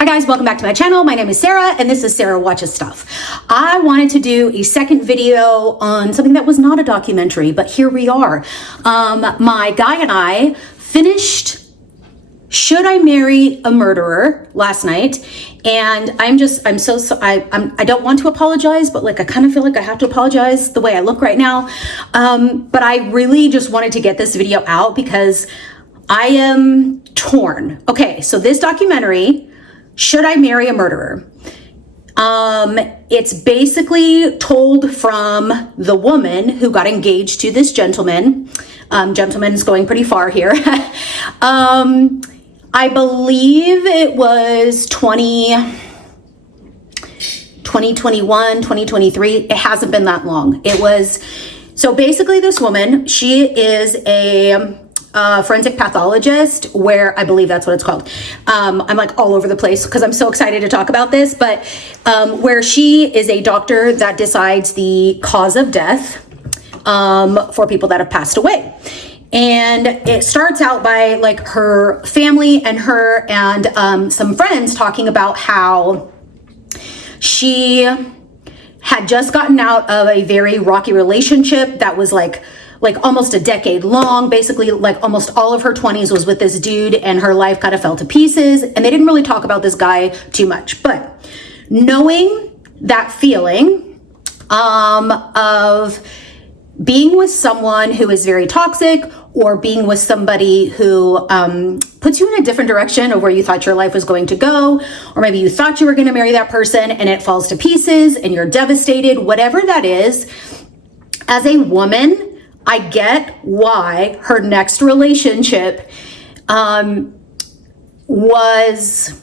Hi guys, welcome back to my channel. My name is Sarah and this is Sarah Watches Stuff. I wanted to do a second video on something that was not a documentary, but here we are. My guy and I finished Should I Marry a Murderer last night, and I don't want to apologize, but like I kind of feel like I have to apologize the way I look right now. But I really just wanted to get this video out because I am torn. Okay, so this documentary, Should I Marry a Murderer? It's basically told from the woman who got engaged to this gentleman. Gentleman's going pretty far here. I believe it was 2021, 2023. It hasn't been that long. So basically this woman, she is a forensic pathologist, where I believe that's what it's called. I'm like all over the place because I'm so excited to talk about this, but where she is a doctor that decides the cause of death for people that have passed away. And it starts out by like her family and her and some friends talking about how she had just gotten out of a very rocky relationship that was like almost a decade long. Basically, like almost all of her 20s was with this dude, and her life kind of fell to pieces. And they didn't really talk about this guy too much. But knowing that feeling of being with someone who is very toxic, or being with somebody who puts you in a different direction of where you thought your life was going to go, or maybe you thought you were going to marry that person and it falls to pieces and you're devastated, whatever that is, as a woman, I get why her next relationship was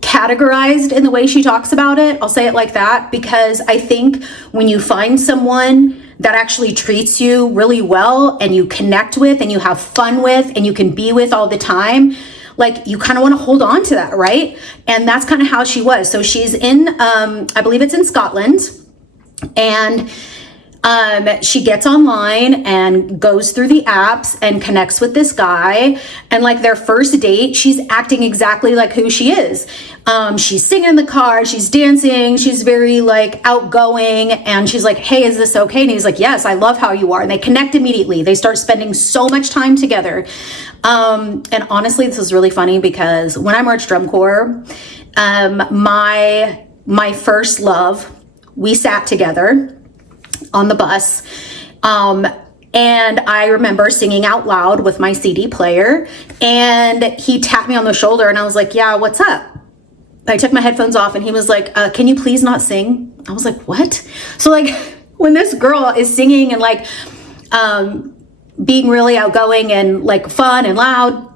categorized in the way she talks about it. I'll say it like that, because I think when you find someone that actually treats you really well and you connect with and you have fun with and you can be with all the time, like you kind of want to hold on to that, right? And that's kind of how she was. So she's in, I believe it's in Scotland, and she gets online and goes through the apps and connects with this guy. And like their first date, she's acting exactly like who she is. She's singing in the car, she's dancing, she's very like outgoing. And she's like, hey, is this okay? And he's like, yes, I love how you are. And they connect immediately. They start spending so much time together. And honestly, this is really funny because when I marched drum corps, my first love, we sat together on the bus. And I remember singing out loud with my CD player, and he tapped me on the shoulder and I was like, yeah, what's up? I took my headphones off and he was like, can you please not sing? I was like, what? So like when this girl is singing and like, being really outgoing and like fun and loud,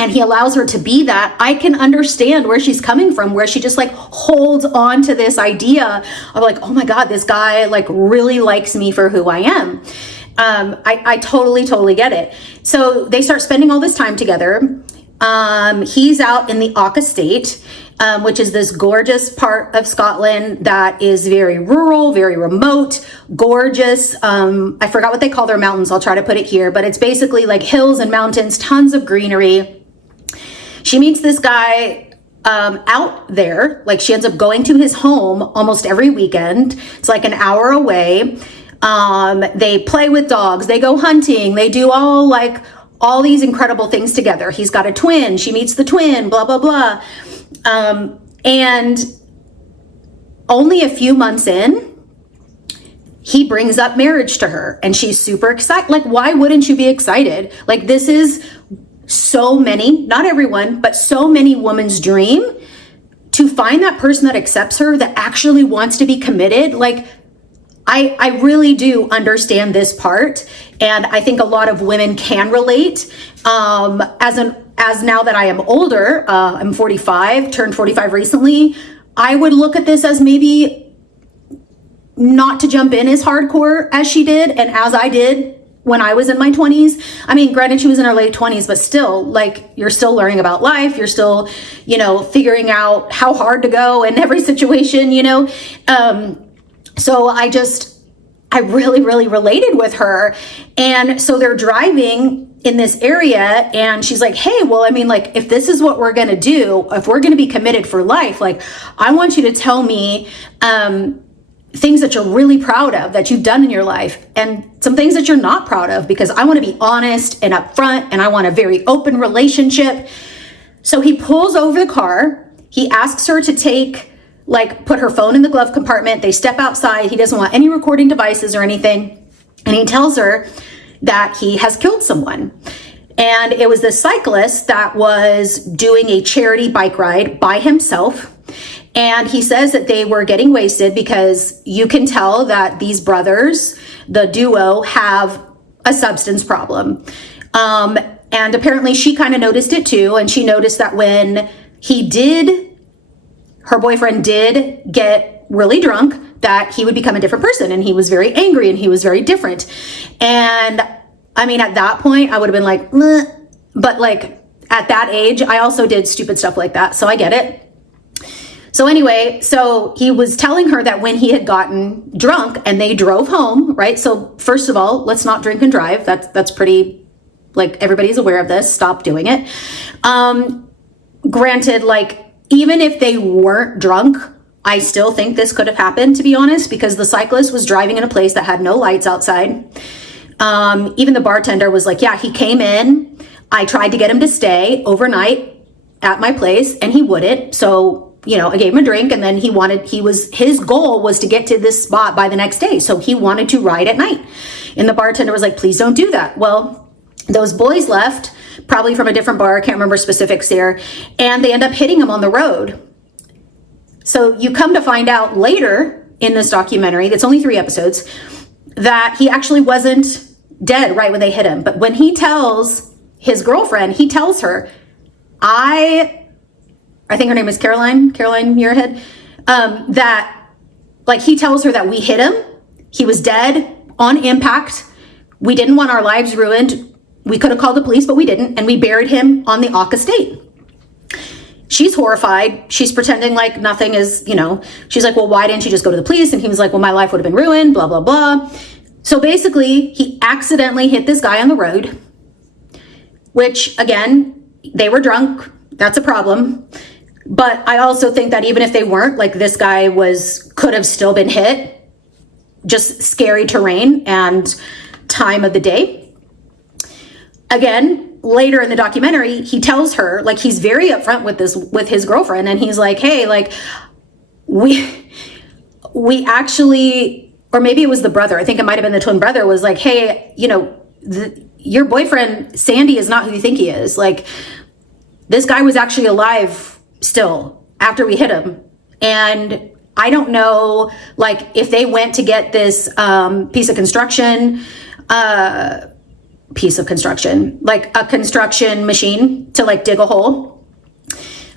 and he allows her to be that, I can understand where she's coming from, where she just like holds on to this idea of like, oh my God, this guy like really likes me for who I am. I totally get it. So they start spending all this time together. He's out in the Auca State, which is this gorgeous part of Scotland that is very rural, very remote, gorgeous. I forgot what they call their mountains. I'll try to put it here, but it's basically like hills and mountains, tons of greenery. She meets this guy out there. Like she ends up going to his home almost every weekend. It's like an hour away. They play with dogs, they go hunting, they do all these incredible things together. He's got a twin, she meets the twin, blah, blah, blah. And only a few months in, he brings up marriage to her and she's super excited. Like, why wouldn't you be excited? Like, this is so many, not everyone, but so many women's dream to find that person that accepts her, that actually wants to be committed. Like, I really do understand this part. And I think a lot of women can relate. As now that I am older, I'm 45, turned 45 recently, I would look at this as maybe not to jump in as hardcore as she did and as I did when I was in my 20s. I mean, granted, she was in her late 20s, but still, like, you're still learning about life. You're still, figuring out how hard to go in every situation, So I really related with her. And so they're driving in this area, and she's like, hey, well, I mean, like, if this is what we're going to do, if we're going to be committed for life, like, I want you to tell me things that you're really proud of that you've done in your life, and some things that you're not proud of, because I want to be honest and upfront, and I want a very open relationship. So he pulls over the car. He asks her to put her phone in the glove compartment. They step outside. He doesn't want any recording devices or anything. And he tells her that he has killed someone. And it was this cyclist that was doing a charity bike ride by himself. And he says that they were getting wasted because you can tell that these brothers, the duo, have a substance problem. And apparently she kind of noticed it too. And she noticed that when her boyfriend did get really drunk, that he would become a different person, and he was very angry and he was very different. And I mean, at that point I would have been like, meh. But like at that age, I also did stupid stuff like that. So I get it. So anyway, so he was telling her that when he had gotten drunk and they drove home, right? So first of all, let's not drink and drive. That's pretty, like, everybody's aware of this. Stop doing it. Granted, like, even if they weren't drunk, I still think this could have happened, to be honest, because the cyclist was driving in a place that had no lights outside. Even the bartender was like, yeah, he came in. I tried to get him to stay overnight at my place and he wouldn't. So, I gave him a drink, and then his goal was to get to this spot by the next day. So he wanted to ride at night. And the bartender was like, please don't do that. Well, those boys left, probably from a different bar. I can't remember specifics there. And they end up hitting him on the road. So you come to find out later in this documentary, that's only 3 episodes, that he actually wasn't dead right when they hit him. But when he tells his girlfriend, he tells her, I think her name is Caroline Muirhead, that, like, he tells her that we hit him. He was dead on impact. We didn't want our lives ruined. We could have called the police, but we didn't. And we buried him on the Auca estate. She's horrified. She's pretending like nothing is, she's like, well, why didn't you just go to the police? And he was like, well, my life would have been ruined, blah, blah, blah. So basically, he accidentally hit this guy on the road, which, again, they were drunk. That's a problem. But I also think that even if they weren't, like, this guy could have still been hit. Just scary terrain and time of the day. Again, later in the documentary, he tells her, like, he's very upfront with his girlfriend, and he's like, hey, like, we actually, or maybe it was the brother, I think it might have been the twin brother, was like, hey, your boyfriend Sandy is not who you think he is. Like, this guy was actually alive still after we hit him. And I don't know, like, if they went to get this piece of construction, like a construction machine to, like, dig a hole.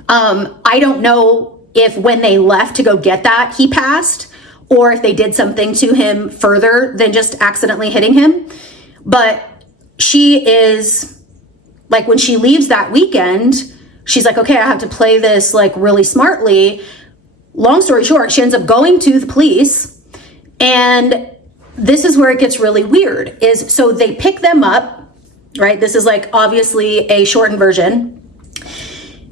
I don't know if when they left to go get that, he passed, or if they did something to him further than just accidentally hitting him. But she is, like, when she leaves that weekend, she's like, okay, I have to play this, like, really smartly. Long story short, she ends up going to the police, and this is where it gets really weird, so they pick them up, right? This is, like, obviously a shortened version,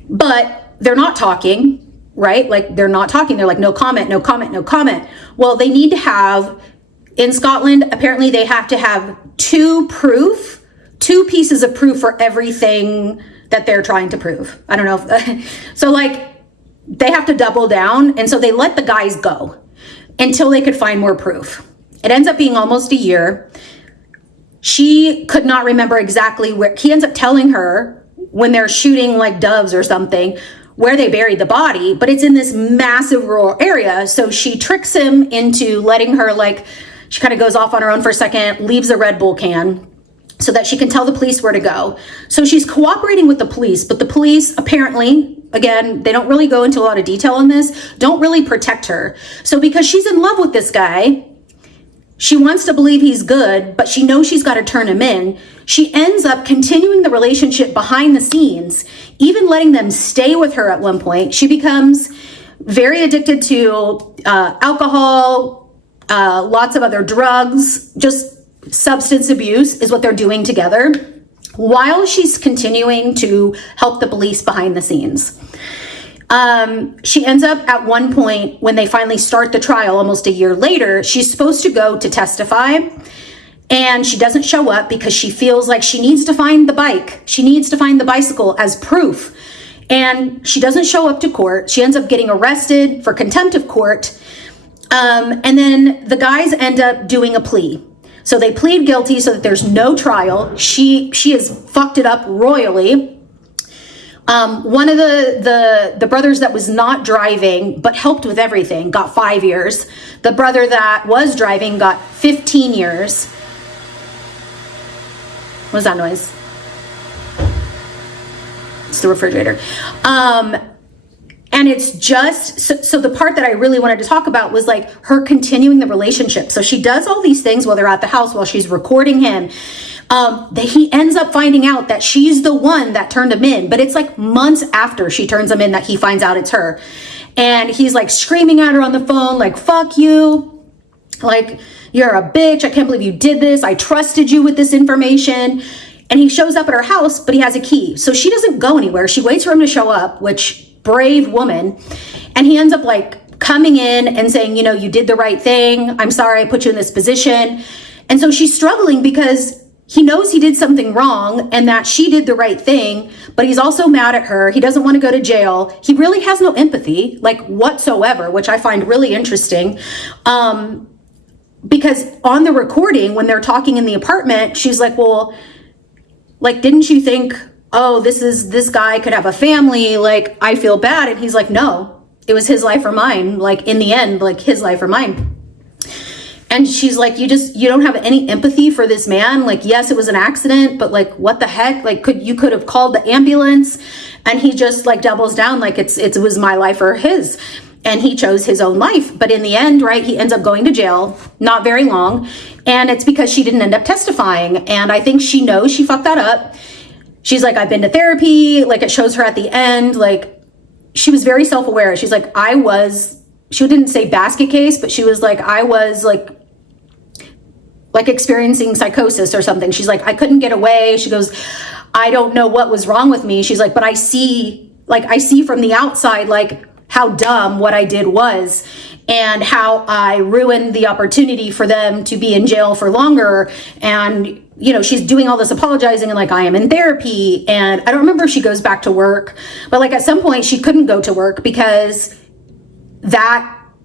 but they're not talking, right? Like, they're not talking. They're like, no comment, no comment, no comment. Well, they need to have, in Scotland, apparently they have to have two pieces of proof for everything that they're trying to prove. I don't know if, so, like, they have to double down. And so they let the guys go until they could find more proof. It ends up being almost a year. She could not remember exactly where. He ends up telling her when they're shooting, like, doves or something, where they buried the body, but it's in this massive rural area. So she tricks him into letting her, like, she kind of goes off on her own for a second, leaves a Red Bull can, so that she can tell the police where to go. So she's cooperating with the police, but the police apparently, again, they don't really go into a lot of detail on this, don't really protect her. So because she's in love with this guy, she wants to believe he's good, but she knows she's got to turn him in. She ends up continuing the relationship behind the scenes, even letting them stay with her at one point. She becomes very addicted to alcohol, lots of other drugs, just substance abuse is what they're doing together. while she's continuing to help the police behind the scenes. She ends up at one point when they finally start the trial almost a year later, she's supposed to go to testify, and she doesn't show up because she feels like she needs to find the bike. She needs to find the bicycle as proof. And she doesn't show up to court. She ends up getting arrested for contempt of court. And then the guys end up doing a plea. So they plead guilty so that there's no trial. She has fucked it up royally. One of the brothers that was not driving but helped with everything got 5 years. The brother that was driving got 15 years. What was that noise? It's the refrigerator. And it's just, so the part that I really wanted to talk about was like her continuing the relationship. So she does all these things while they're at the house, while she's recording him. That he ends up finding out that she's the one that turned him in. But it's like months after she turns him in that he finds out it's her. And he's like screaming at her on the phone, like, fuck you. Like, you're a bitch. I can't believe you did this. I trusted you with this information. And he shows up at her house, but he has a key. So she doesn't go anywhere. She waits for him to show up, which, brave woman. And he ends up like coming in and saying, you know, you did the right thing. I'm sorry I put you in this position. And so she's struggling because he knows he did something wrong and that she did the right thing, but he's also mad at her. He doesn't want to go to jail. He really has no empathy, like whatsoever, which I find really interesting. Because on the recording, when they're talking in the apartment, she's like, well, like, didn't you think, oh, this guy could have a family, like, I feel bad? And he's like, no, it was his life or mine. Like, in the end, like, his life or mine. And she's like, you don't have any empathy for this man. Like, yes, it was an accident, but like, what the heck? Like, you could have called the ambulance. And he just like doubles down, like it was my life or his. And he chose his own life. But in the end, right, he ends up going to jail, not very long. And it's because she didn't end up testifying. And I think she knows she fucked that up. She's like, I've been to therapy. Like, it shows her at the end, like, she was very self-aware. She's like, she didn't say basket case, but she was like, I was like experiencing psychosis or something. She's like, I couldn't get away. She goes, I don't know what was wrong with me. She's like, but I see from the outside, like, how dumb what I did was and how I ruined the opportunity for them to be in jail for longer. And, you know, she's doing all this apologizing and like, I am in therapy. And I don't remember if she goes back to work, but like at some point she couldn't go to work because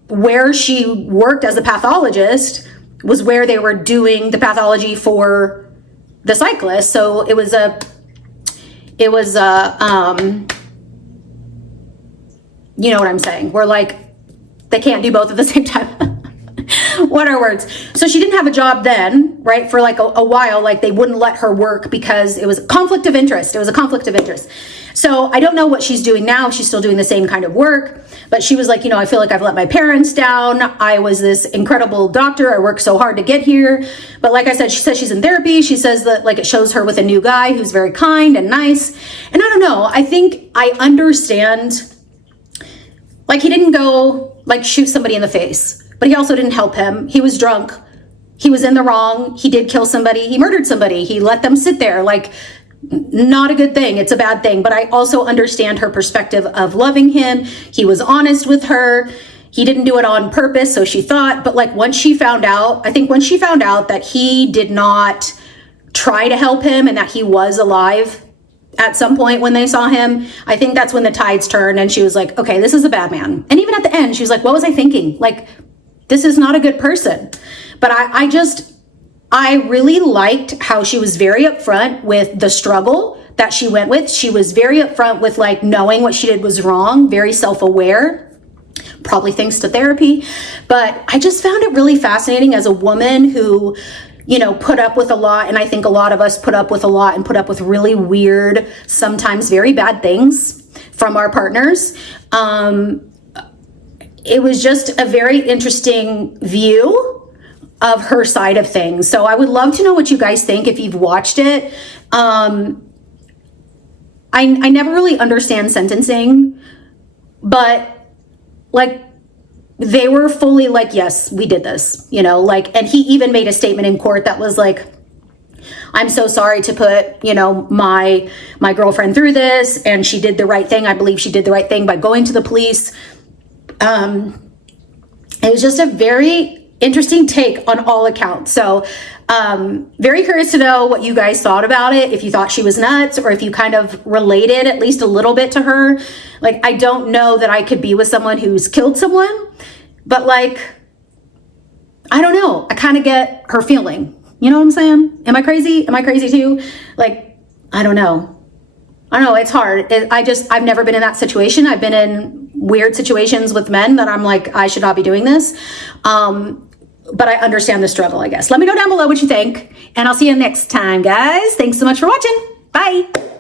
where she worked as a pathologist was where they were doing the pathology for the cyclist. So it was you know what I'm saying? We're like, they can't do both at the same time. What are words? So she didn't have a job then, right? For like a while, like they wouldn't let her work because it was a conflict of interest. It was a conflict of interest. So I don't know what she's doing now. She's still doing the same kind of work, but she was like, you know, I feel like I've let my parents down. I was this incredible doctor. I worked so hard to get here. But like I said, she says she's in therapy. She says that like it shows her with a new guy who's very kind and nice. And I don't know. I think I understand. Like, he didn't go like shoot somebody in the face, but he also didn't help him. He was drunk. He was in the wrong. He did kill somebody. He murdered somebody. He let them sit there. Like, not a good thing. It's a bad thing. But I also understand her perspective of loving him. He was honest with her. He didn't do it on purpose, so she thought. But like once she found out that he did not try to help him and that he was alive at some point when they saw him, I think that's when the tides turned and she was like, okay, this is a bad man. And even at the end, she was like, what was I thinking? Like, this is not a good person. But I really liked how she was very upfront with the struggle that she went with. She was very upfront with like knowing what she did was wrong, very self-aware, probably thanks to therapy. But I just found it really fascinating as a woman who, you know, put up with a lot. And I think a lot of us put up with a lot and put up with really weird, sometimes very bad things from our partners. It was just a very interesting view of her side of things. So I would love to know what you guys think if you've watched it. I never really understand sentencing, but like, they were fully like, yes, we did this, you know, like, and he even made a statement in court that was like, I'm so sorry to put, you know, my girlfriend through this, and she did the right thing. I believe she did the right thing by going to the police. It was just a very interesting take on all accounts. So very curious to know what you guys thought about it, if you thought she was nuts or if you kind of related at least a little bit to her. Like, I don't know that I could be with someone who's killed someone, but like, I don't know. I kind of get her feeling. You know what I'm saying? Am I crazy? Am I crazy too? Like, I don't know. It's hard. I've never been in that situation. I've been in weird situations with men that I'm like, I should not be doing this. But I understand the struggle, I guess. Let me know down below what you think, and I'll see you next time, guys. Thanks so much for watching. Bye.